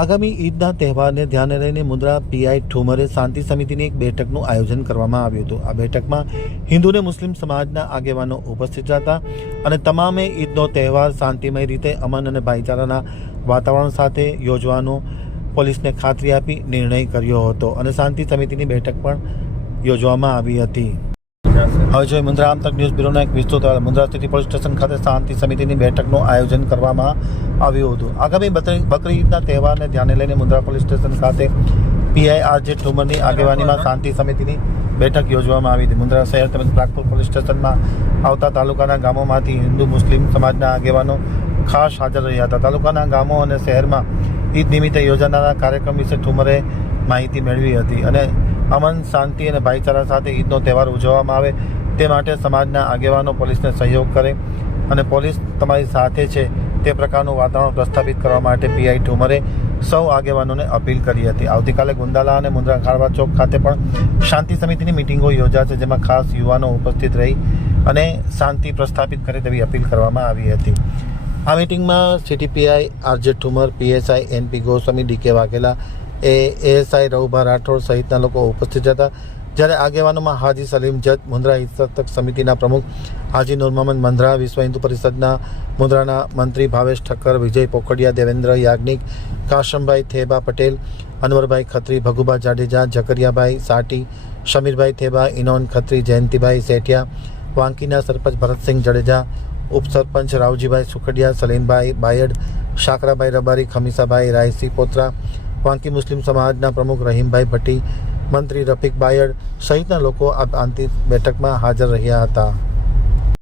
આગામી ઈદના તહેવારને ધ્યાને લઈને મુન્દ્રા પીઆઈ ઠુમરે શાંતિ સમિતિની એક બેઠકનું આયોજન કરવામાં આવ્યું હતું। આ બેઠકમાં હિન્દુ અને મુસ્લિમ સમાજના આગેવાનો ઉપસ્થિત હતા અને તમામે ઈદનો તહેવાર શાંતિમય રીતે અમન અને ભાઈચારાના વાતાવરણ સાથે યોજવાનો પોલીસને ખાતરી આપી નિર્ણય કર્યો હતો અને શાંતિ સમિતિની બેઠક પણ યોજવામાં આવી હતી। હવે જોઈએ મુન્દ્રા આમતક ન્યૂઝ બ્યુરોના એક વિસ્તૃત અહેવાલ। મુન્દ્રા સિટી પોલીસ સ્ટેશન ખાતે શાંતિ સમિતિની બેઠકનું આયોજન કરવામાં આવ્યું હતું। આગામી બકરી ઈદના તહેવારને ધ્યાને લઈને મુન્દ્રા પોલીસ સ્ટેશન ખાતે પીઆઈ આરજે ઠુમરની આગેવાનીમાં શાંતિ સમિતિની બેઠક યોજવામાં આવી હતી। મુન્દ્રા શહેર તેમજ પ્રાગપુર પોલીસ સ્ટેશનમાં આવતા તાલુકાના ગામોમાંથી હિન્દુ મુસ્લિમ સમાજના આગેવાનો ખાસ હાજર રહ્યા હતા। તાલુકાના ગામો અને શહેરમાં ઈદ નિમિત્તે યોજાનારા કાર્યક્રમ વિશે ઠુમરે માહિતી મેળવી હતી અને અમન શાંતિ અને ભાઈચારા સાથે ઈદનો તહેવાર ઉજવવામાં આવે તે માટે સમાજના આગેવાનો પોલીસને સહયોગ કરે અને પોલીસ તમારી સાથે છે તે પ્રકારનું વાતાવરણ પ્રસ્થાપિત કરવા માટે પીઆઈ ઠુમરે સૌ આગેવાનોને અપીલ કરી હતી। આવતીકાલે ગુંદાલા અને મુન્દ્રા ખારવા ચોક ખાતે પણ શાંતિ સમિતિની મિટિંગો યોજાશે, જેમાં ખાસ યુવાનો ઉપસ્થિત રહી અને શાંતિ પ્રસ્થાપિત કરે તેવી અપીલ કરવામાં આવી હતી। આ મિટિંગમાં city PI RJ Thumar, PSI NP Goswami, DK Vaghela, ASI Ravubha Rathod સહિતના લોકો ઉપસ્થિત હતા। જ્યારે આગેવાનોમાં હાજી સલીમ જત, મુન્દ્રા હિતસત્તક સમિતિના પ્રમુખ હાજી નૂર મોહમ્મદ મંધરા, વિશ્વ હિન્દુ પરિષદના મુન્દ્રાના મંત્રી ભાવેશ ઠક્કર, વિજય પોખડિયા, દેવેન્દ્ર યાજ્ઞિક, કાશમભાઈ થેબા પટેલ, અનવરભાઈ ખત્રી, ભગુભા જાડેજા, જકરિયાભાઈ સાટી, શમીરભાઈ થેબા, ઇનોન ખત્રી, જયંતિભાઈ સેઠિયા, વાંકીના સરપંચ ભરતસિંહ જડેજા, ઉપસરપંચ રાવજીભાઈ સુખડિયા, સલીમભાઈ બાયડ, શાકરાભાઈ રબારી, ખમીસાભાઈ રાયસી પોત્રા, વાંકી મુસ્લિમ સમાજના પ્રમુખ રહીમભાઈ ભટ્ટી, મંત્રી રફીક બાયડ સહિતના લોકો આ શાંતિ બેઠકમાં હાજર રહ્યા હતા।